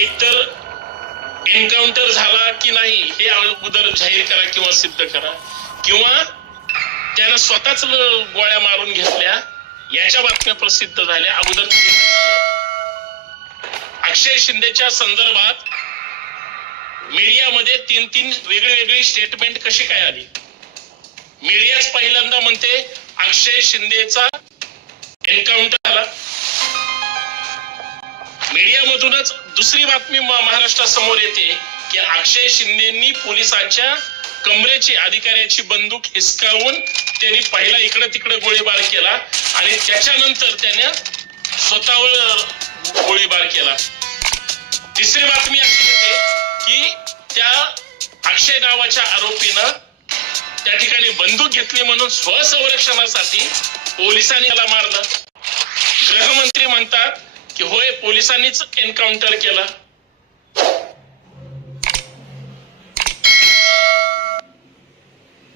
एकतर एन्काउंटर झाला की नाही हे अगोदर जाहीर करा किंवा सिद्ध करा. किंवा त्यानं स्वतःच गोळ्या मारून घेतल्या याच्या बातम्या प्रसिद्ध झाल्या अगोदर अक्षय शिंदेच्या संदर्भात मीडियामध्ये तीन तीन वेगळी वेगळी स्टेटमेंट कशी काय आली? मीडियाच पहिल्यांदा म्हणते अक्षय शिंदेचा एन्काउंटर झाला. मीडियामधूनच दुसरी बातमी महाराष्ट्रासमोर येते की अक्षय शिंदेनी पोलिसाच्या कमरेची अधिकाऱ्याची बंदूक हिसकावून त्यांनी पहिला इकडे तिकडे गोळीबार केला आणि त्याच्यानंतर त्याने स्वतःवर गोळीबार केला. तिसरी बातमी अशी येते की त्या अक्षय नावाच्या आरोपीनं त्या ठिकाणी बंदूक घेतली म्हणून स्वसंरक्षणासाठी पोलिसांनी त्याला मारलं. गृहमंत्री म्हणतात की होय पोलिसांनीच एन्काउंटर केलं.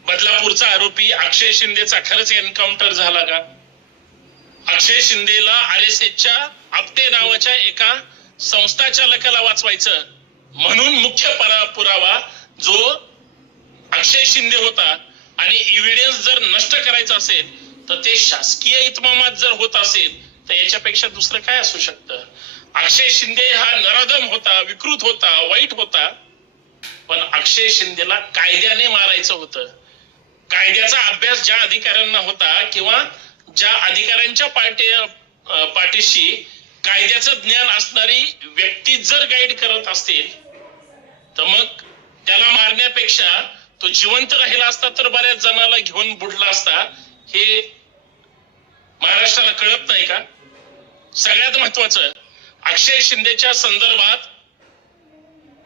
बदलापूरचा आरोपी अक्षय शिंदेचा खरंच एन्काउंटर झाला का? अक्षय शिंदेला आर एस एसच्या आपटे नावाच्या एका संस्था चालकाला वाचवायचं. म्हणून मुख्य परा- पुरावा जो अक्षय शिंदे होता आणि इव्हिडन्स जर नष्ट करायचा असेल तर ते शासकीय इतमामात जर होत असेल तर याच्यापेक्षा दुसरं काय असू शकतं? अक्षय शिंदे हा नराधम होता विकृत होता वाईट होता. पण अक्षय शिंदेला कायद्याने मारायचं होतं. कायद्याचा अभ्यास ज्या अधिकाऱ्यांना होता किंवा ज्या अधिकाऱ्यांच्या पाठी अं, पाठीशी कायद्याचं ज्ञान असणारी व्यक्ती जर गाईड करत असतील तर मग त्याला मारण्यापेक्षा तो जिवंत राहिला असता तर बऱ्याच जणाला घेऊन बुडला असता हे महाराष्ट्राला कळत नाही का? सगळ्यात महत्वाचं अक्षय शिंदेच्या संदर्भात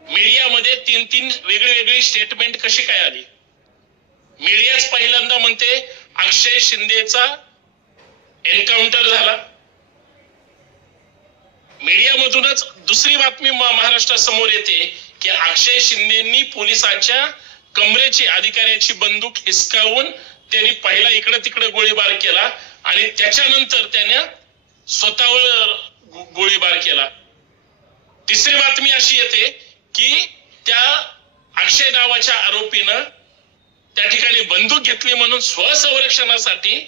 मीडियामध्ये तीन तीन वेगळी वेगळी स्टेटमेंट कशी काय आली? मीडियाच पहिल्यांदा म्हणते अक्षय शिंदेचा एन्काउंटर झाला. मीडियामधूनच दुसरी बातमी महाराष्ट्रासमोर येते की अक्षय शिंदेनी पोलिसाच्या कमरेची अधिकाऱ्याची बंदूक हिसकावून त्यांनी पहिला इकडे तिकडे गोळीबार केला आणि त्याच्यानंतर त्याने स्वतःवर गोळीबार केला. तिसरी बातमी अशी येते की त्या अक्षय नावाच्या आरोपीनं त्या ठिकाणी बंदूक घेतली म्हणून स्वसंरक्षणासाठी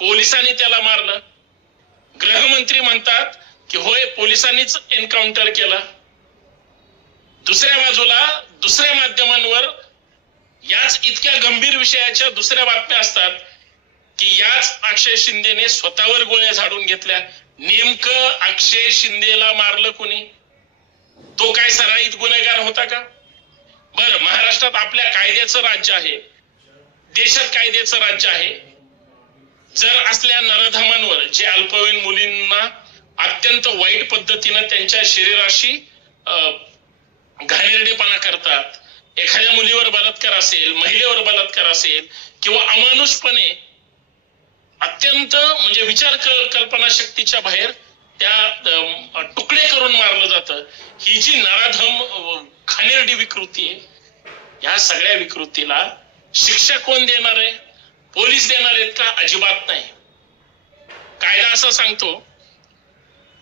पोलिसांनी त्याला मारलं. गृहमंत्री म्हणतात की होय पोलिसांनीच एन्काउंटर केलं. दुसऱ्या बाजूला दुसऱ्या माध्यमांवर याच इतक्या गंभीर विषयाच्या दुसऱ्या बातम्या असतात की याच अक्षय शिंदेने स्वतःवर गोळ्या झाडून घेतल्या. नेमकं अक्षय शिंदेला मारलं कोणी? तो काय सराईत गुन्हेगार होता का? बर महाराष्ट्रात आपल्या कायद्याचं राज्य आहे. देशात कायद्याचं राज्य आहे. जर असल्या नरधमांवर जे अल्पवयीन मुलींना अत्यंत वाईट पद्धतीनं त्यांच्या शरीराशी अं, घाणेरडेपणा करतात एखाद्या मुलीवर बलात्कार असेल महिलेवर बलात्कार असेल किंवा अमानुषपणे अत्यंत म्हणजे विचार कल्पना शक्तीच्या बाहेर त्या तुकडे करून मारलं जातं. ही जी नराधम खानेरडी विकृती आहे या सगळ्या विकृतीला शिक्षा कोण देणार आहे? पोलीस देणार आहेत का? अजिबात नाही. कायदा असं सांगतो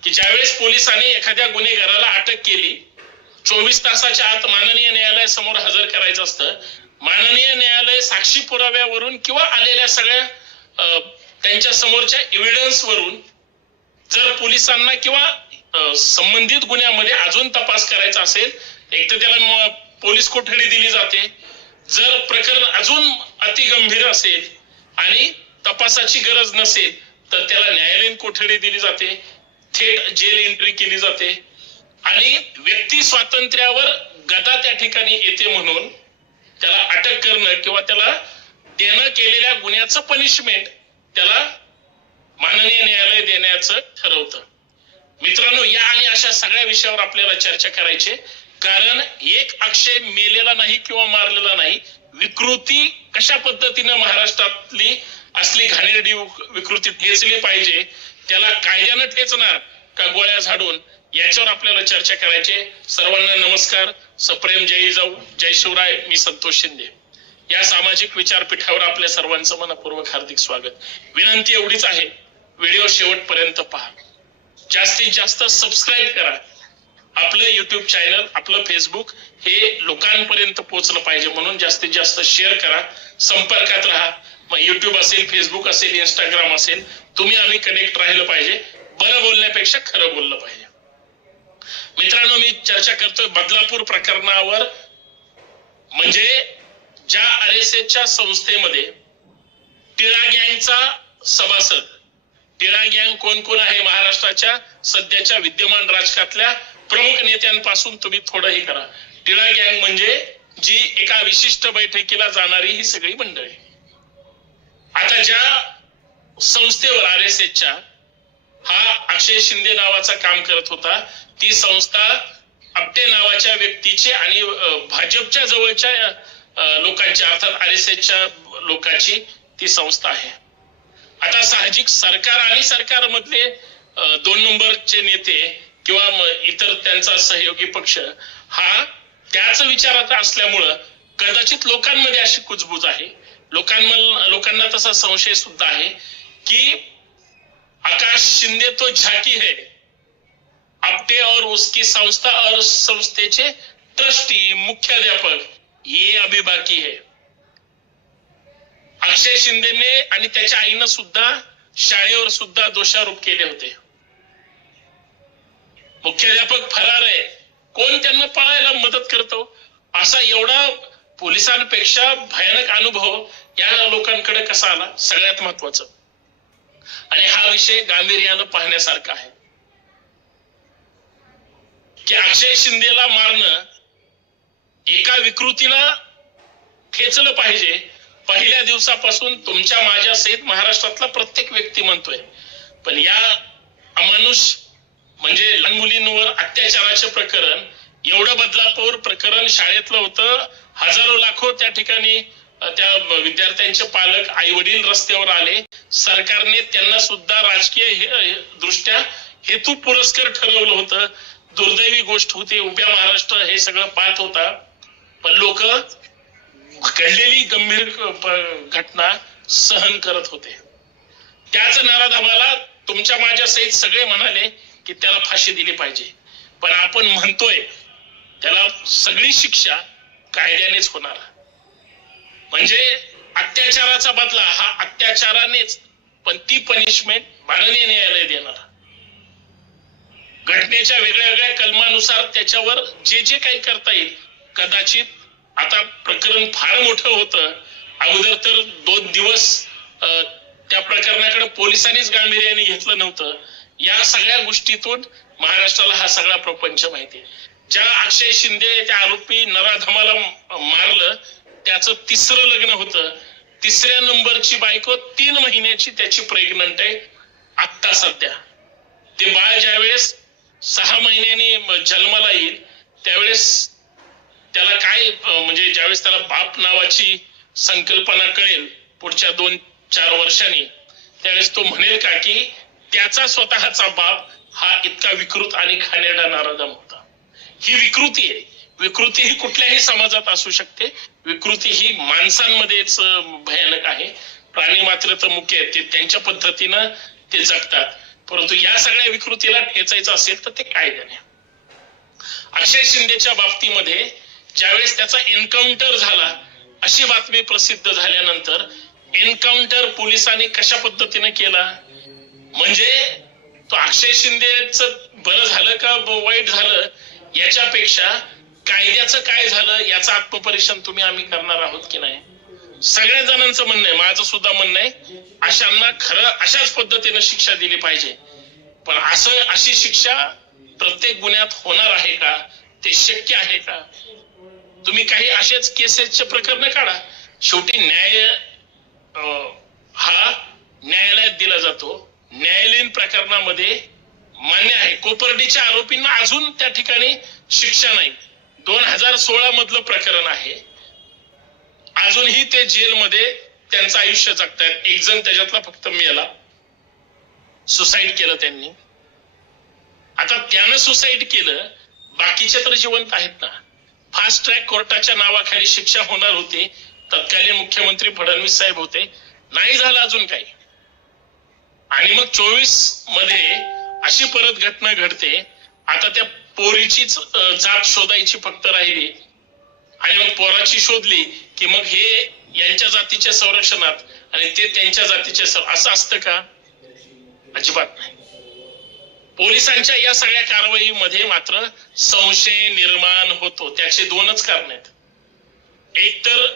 की ज्यावेळेस पोलिसांनी एखाद्या गुन्हेगाराला अटक केली चोवीस तासाच्या आत माननीय न्यायालयासमोर हजर करायचं असतं. माननीय न्यायालय साक्षी पुराव्यावरून किंवा आलेल्या सगळ्या अं, त्यांच्या समोरच्या एव्हिडन्स वरून जर पोलिसांना किंवा संबंधित गुन्ह्यामध्ये अजून तपास करायचा असेल एक तर त्याला पोलीस कोठडी दिली जाते. जर प्रकरण अजून अतिगंभीर असेल आणि तपासाची गरज नसेल तर त्याला न्यायालयीन कोठडी दिली जाते. थेट जेल एंट्री केली जाते. आणि व्यक्ती स्वातंत्र्यावर गदा त्या ठिकाणी येते म्हणून त्याला अटक करणं किंवा त्याला त्यानं केलेल्या गुन्ह्याचं पनिशमेंट त्याला माननीय न्यायालय देण्याचं ठरवतं. मित्रांनो या आणि अशा सगळ्या विषयावर आपल्याला चर्चा करायची कारण एक अक्षय मेलेला नाही किंवा मारलेला नाही विकृती कशा पद्धतीनं महाराष्ट्रातली असली घाणेरडी विकृती ठेचली पाहिजे त्याला कायद्यानं ठेचणार का गोळ्या झाडून याच्यावर आपल्याला चर्चा करायची सर्वांना नमस्कार. सप्रेम जय जाऊ. जय शिवराय. मी संतोष शिंदे. या सामाजिक विचारपीठावर आपल्या सर्वांचं मनपूर्वक हार्दिक स्वागत. विनंती एवढीच आहे व्हिडिओ शेवटपर्यंत पहा. जास्तीत जास्त सबस्क्राईब करा. आपलं युट्यूब चॅनल आपलं फेसबुक हे लोकांपर्यंत पोहोचलं पाहिजे म्हणून जास्तीत जास्त शेअर करा संपर्कात राहा. मग युट्यूब असेल फेसबुक असेल इंस्टाग्राम असेल तुम्ही आम्ही कनेक्ट राहिलं पाहिजे. बरं बोलण्यापेक्षा खरं बोललं पाहिजे. मित्रांनो मी चर्चा करतोय बदलापूर प्रकरणावर. म्हणजे ज्या आर एस एसच्या संस्थेमध्ये टिळा गँगचा सभासद टिळा गँग कोण कोण आहे महाराष्ट्राच्या सध्याच्या विद्यमान राजकारणातल्या प्रमुख नेत्यांपासून तुम्ही थोडं हे करा. टिळा गँग म्हणजे जी एका विशिष्ट बैठकीला जाणारी ही सगळी मंडळी. आता ज्या संस्थेवर आर एस एसच्या हा अक्षय शिंदे नावाचा काम करत होता ती संस्था आपटे नावाच्या व्यक्तीचे आणि भाजपच्या जवळच्या लोकांची अर्थात आर एस एसच्या लोकांची ती संस्था आहे. आता साहजिक सरकार आणि सरकारमधले दोन नंबरचे नेते किंवा इतर त्यांचा सहयोगी पक्ष हा त्याच विचारात असल्यामुळं कदाचित लोकांमध्ये अशी कुजबूज आहे. लोकांमध्ये लोकांना तसा संशय सुद्धा आहे की आकाश शिंदे तो झाकी है. आपटे और उसकी संस्था और संस्थेचे ट्रस्टी मुख्याध्यापक ये अभी बाकी है। अक्षय शिंदेने आणि त्याच्या आईनं सुद्धा शाळेवर सुद्धा दोषारोप केले होते. मुख्याध्यापक फरार आहे. कोण त्यांना पळायला मदत करतो? असा एवढा पोलिसांपेक्षा भयानक अनुभव या लोकांकडे कसा आला? सगळ्यात महत्वाचं. आणि हा विषय गांभीर्यानं पाहण्यासारखा आहे. की अक्षय शिंदेला मारणं एका विकृतीला खेचलं पाहिजे. पहिल्या दिवसापासून तुमच्या माझ्या सहित महाराष्ट्रातला प्रत्येक व्यक्ती म्हणतोय. पण या अमानुष म्हणजे लहान मुलींवर अत्याचाराचे प्रकरण एवढं बदलापूर प्रकरण शाळेतलं होतं. हजारो लाखो त्या ठिकाणी त्या विद्यार्थ्यांचे पालक आई वडील रस्त्यावर आले. सरकारने त्यांना सुद्धा राजकीय हे- दृष्ट्या हेतू पुरस्कार ठरवलं होतं. दुर्दैवी गोष्ट होती. उभ्या महाराष्ट्र हे सगळं पाहत होता. पण लोक घडलेली गंभीर घटना सहन करत होते. त्याच नराधमाला तुमच्या माझ्या सहित सगळे म्हणाले की त्याला फाशी दिली पाहिजे. पण आपण म्हणतोय त्याला सगळी शिक्षा कायद्यानेच होणार. म्हणजे अत्याचाराचा बदला हा अत्याचारानेच पण ती पनिशमेंट माननीय न्यायालय देणार. घटनेच्या वेगळ्या वेगळ्या कलमानुसार त्याच्यावर जे जे काही करता येईल कदाचित आता प्रकरण फार मोठं होतं. अगोदर तर दोन दिवस त्या प्रकरणाकडे पोलिसांनीच गांभीर्याने घेतलं नव्हतं. या सगळ्या गोष्टीतून महाराष्ट्राला हा सगळा प्रपंच माहिती ज्या अक्षय शिंदे त्या आरोपी नराधमाला मारलं त्याचं तिसरं लग्न होतं. तिसऱ्या नंबरची बायको तीन महिन्याची त्याची प्रेग्नंट आहे. आत्ता सध्या. ते बाळ ज्यावेळेस सहा महिन्यांनी जन्माला येईल त्यावेळेस त्याला काय म्हणजे ज्यावेळेस त्याला बाप नावाची संकल्पना कळेल पुढच्या दोन चार वर्षांनी त्यावेळेस तो म्हणेल का की त्याचा स्वतःचा बाप हा इतका विकृत आणि खाणेरडा नारादम होता. ही विकृती आहे. विकृती ही कुठल्याही समाजात असू शकते. विकृती ही माणसांमध्येच भयानक आहे. प्राणी मात्र तर मुख्य आहेत. ते त्यांच्या पद्धतीनं ते जगतात. परंतु या सगळ्या विकृतीला ठेचायचं असेल तर ते कायद्याने. अक्षय शिंदेच्या बाबतीमध्ये ज्यावेळेस त्याचा एन्काउंटर झाला अशी बातमी प्रसिद्ध झाल्यानंतर एन्काउंटर पोलिसांनी कशा पद्धतीने केला? म्हणजे तो अक्षय शिंदेच बरं झालं का वाईट झालं? याच्यापेक्षा कायद्याचं काय झालं? याचं आत्मपरीक्षण तुम्ही आम्ही करणार आहोत की नाही? सगळ्या जणांचं म्हणणं आहे माझं सुद्धा म्हणणं आहे अशांना खरं अशाच पद्धतीने शिक्षा दिली पाहिजे. पण असं अशी शिक्षा प्रत्येक गुन्ह्यात होणार आहे का? ते शक्य आहे का? तुम्ही काही असेच केसेसचे प्रकरण काढा. शेवटी न्याय अं, हा न्यायालयात दिला जातो. न्यायालयीन प्रकरणामध्ये मान्य आहे. कोपर्डीच्या आरोपींना अजून त्या ठिकाणी शिक्षा नाही. दोन हजार सोळा मधलं प्रकरण आहे. अजूनही ते जेलमध्ये त्यांचं आयुष्य जगतायत. एक जण त्याच्यातला फक्त मेला. सुसाईड केलं त्यांनी. आता त्यानं सुसाईड केलं. बाकीचे तर जिवंत आहेत ना. फास्ट ट्रॅक कोर्टाच्या नावाखाली शिक्षा होणार होती. तत्कालीन मुख्यमंत्री फडणवीस साहेब होते. नाही झालं अजून काही. आणि मग चोवीसमध्ये अशी परत घटना घडते. आता त्या पोरीचीच जात शोधायची फक्त राहिली. आणि मग पोराची शोधली की मग हे यांच्या जातीच्या संरक्षणात आणि ते त्यांच्या जातीच्या असं असतं का? अजिबात नाही. पोलिसांच्या या सगळ्या कारवाईमध्ये मात्र संशय निर्माण होतो. त्याचे दोनच कारण आहेत. एक तर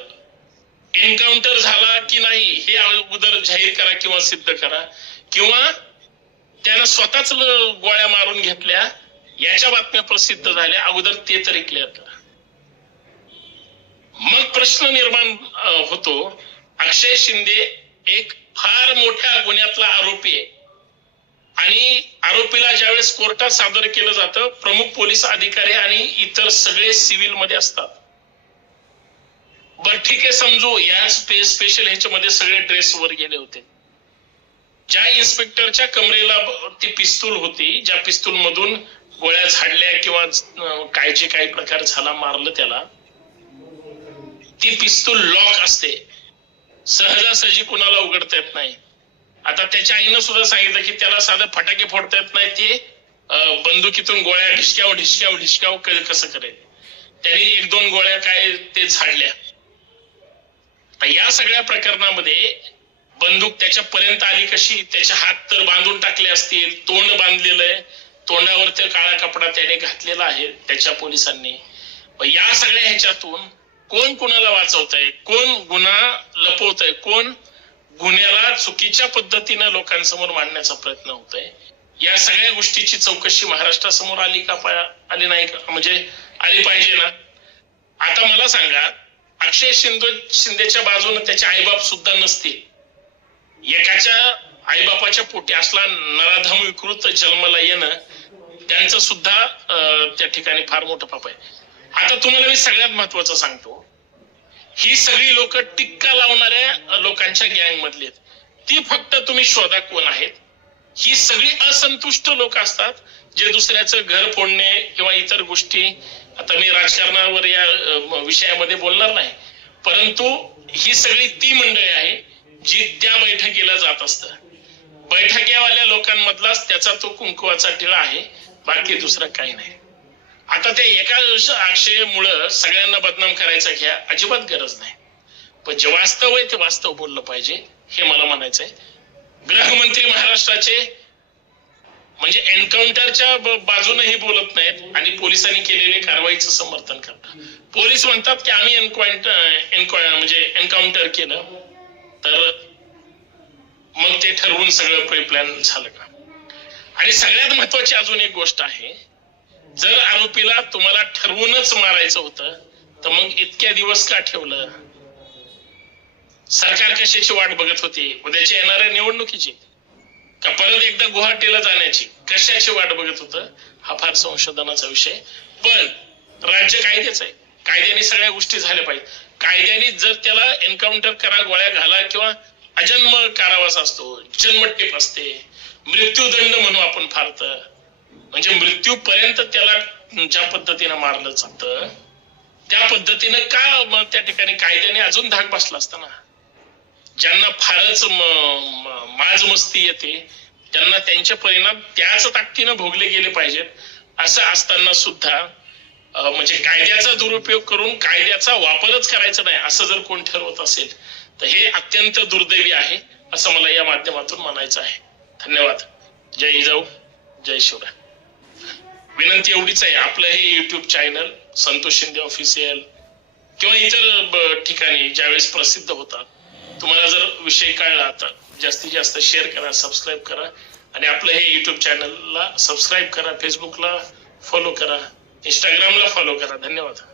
एन्काउंटर झाला की नाही हे अगोदर जाहीर करा किंवा सिद्ध करा. किंवा त्यानं स्वतःच गोळ्या मारून घेतल्या याच्या बातम्या प्रसिद्ध झाल्या अगोदर ते तरी क्लिअर करा मग प्रश्न निर्माण होतो. अक्षय शिंदे एक फार मोठ्या गुन्ह्यातला आरोपी आहे. आणि आरोपीला ज्यावेळेस कोर्टात सादर केलं जातं प्रमुख पोलीस अधिकारी आणि इतर सगळे सिव्हिलमध्ये असतात. बर ठीक आहे समजू. या स्पेशल ह्याच्यामध्ये सगळे ड्रेस वर गेले होते. ज्या इन्स्पेक्टरच्या कमरेला ती पिस्तूल होती ज्या पिस्तूल मधून गोळ्या झाडल्या किंवा काय जे काही प्रकार झाला मारलं त्याला ती पिस्तूल लॉक असते. सहजासहजी कुणाला उघडता येत नाही. आता त्याच्या आईनं सुद्धा सांगितलं की त्याला साधं फटाके फोडता येत नाही ते बंदुकीतून गोळ्या ढिसक्याव ढिसक्याव ढिसक्याव कसं करेल? त्यांनी एक दोन गोळ्या काय ते झाडल्या. या सगळ्या प्रकरणामध्ये बंदूक त्याच्यापर्यंत आली कशी? त्याचे हात तर बांधून टाकले असतील तोंड बांधलेलं आहे. तोंडावर तर काळा कपडा त्याने घातलेला आहे त्याच्या पोलिसांनी. या सगळ्या ह्याच्यातून कोण कुणाला वाचवतंय? कोण गुन्हा लपवतंय? कोण गुन्ह्याला चुकीच्या पद्धतीनं लोकांसमोर मांडण्याचा प्रयत्न होतोय. या सगळ्या गोष्टीची चौकशी महाराष्ट्रासमोर आली का आली नाही का? म्हणजे आली पाहिजे ना? आता मला सांगा अक्षय शिंदे शिंदेच्या बाजूने त्याचे आईबाप सुद्धा नसतील. एकाच्या आईबापाच्या पोटी असला नराधम विकृत जन्माला येणं त्यांचं सुद्धा त्या ठिकाणी फार मोठं पाप आहे. आता तुम्हाला मी सगळ्यात महत्वाचं सांगतो. ही सगळी लोक टिक्का लावणाऱ्या लोकांच्या गँग मधली आहेत. ती फक्त तुम्ही शोधा कोण आहेत. ही सगळी असंतुष्ट लोक असतात जे दुसऱ्याचं घर फोडणे किंवा इतर गोष्टी आता मी राजकारणावर या विषयामध्ये बोलणार नाही परंतु ही सगळी ती मंडळी आहे जी त्या बैठकीला जात असत बैठकीवाल्या लोकांमधलाच त्याचा तो कुंकुवाचा टिळा आहे बाकी दुसरं काही नाही. आता ते एका आक्षेमुळं सगळ्यांना बदनाम करायचा घ्या अजिबात गरज नाही. पण जे वास्तव आहे ते वास्तव बोललं पाहिजे हे मला म्हणायचंय. गृहमंत्री महाराष्ट्राचे म्हणजे एन्काउंटरच्या बाजूनही बोलत नाहीत आणि पोलिसांनी केलेल्या कारवाईचं समर्थन करतात. पोलीस म्हणतात की आम्ही एन्काउंटर म्हणजे एन्काउंटर केलं तर मग ते ठरवून सगळं प्री प्लॅन झालं का? आणि सगळ्यात महत्वाची अजून एक गोष्ट आहे जर आरोपीला तुम्हाला ठरवूनच मारायचं होतं तर मग इतक्या दिवस का ठेवलं? सरकार कशाची वाट बघत होती? उद्याच्या येणाऱ्या निवडणुकीची? का परत एकदा गुवाहाटीला जाण्याची? कशाची वाट बघत होतं? हा फार संशोधनाचा विषय. पण राज्य कायद्याचं आहे. कायद्याने सगळ्या गोष्टी झाल्या पाहिजे कायद्याने जर त्याला एन्काउंटर करा गोळ्या घाला किंवा अजन्म कारावास असतो जन्मटेप असते मृत्यूदंड म्हणू आपण फार तर. म्हणजे मृत्यूपर्यंत त्याला ज्या पद्धतीनं मारलं जातं त्या पद्धतीनं का मग त्या ठिकाणी कायद्याने अजून धाक बसला असता ना? ज्यांना फारच माजमस्ती माज मस्ती येते त्यांना त्यांचे परिणाम त्याच ताकदीनं भोगले गेले पाहिजेत असं असताना सुद्धा अं, म्हणजे कायद्याचा दुरुपयोग करून कायद्याचा वापरच करायचा नाही असं जर कोण ठरवत असेल तर हे अत्यंत दुर्दैवी आहे असं मला या माध्यमातून म्हणायचं आहे. धन्यवाद. जय जाऊ जय शिवराय. विनंती एवढीच आहे आपलं हे YouTube channel Santosh Shinde official किंवा इतर ठिकाणी ज्यावेळेस प्रसिद्ध होतात. तुम्हाला जर विषय कळला तर जास्तीत जास्त शेअर करा सबस्क्राईब करा आणि आपलं हे युट्यूब चॅनलला सबस्क्राईब करा फेसबुकला फॉलो करा इंस्टाग्रामला फॉलो करा. धन्यवाद.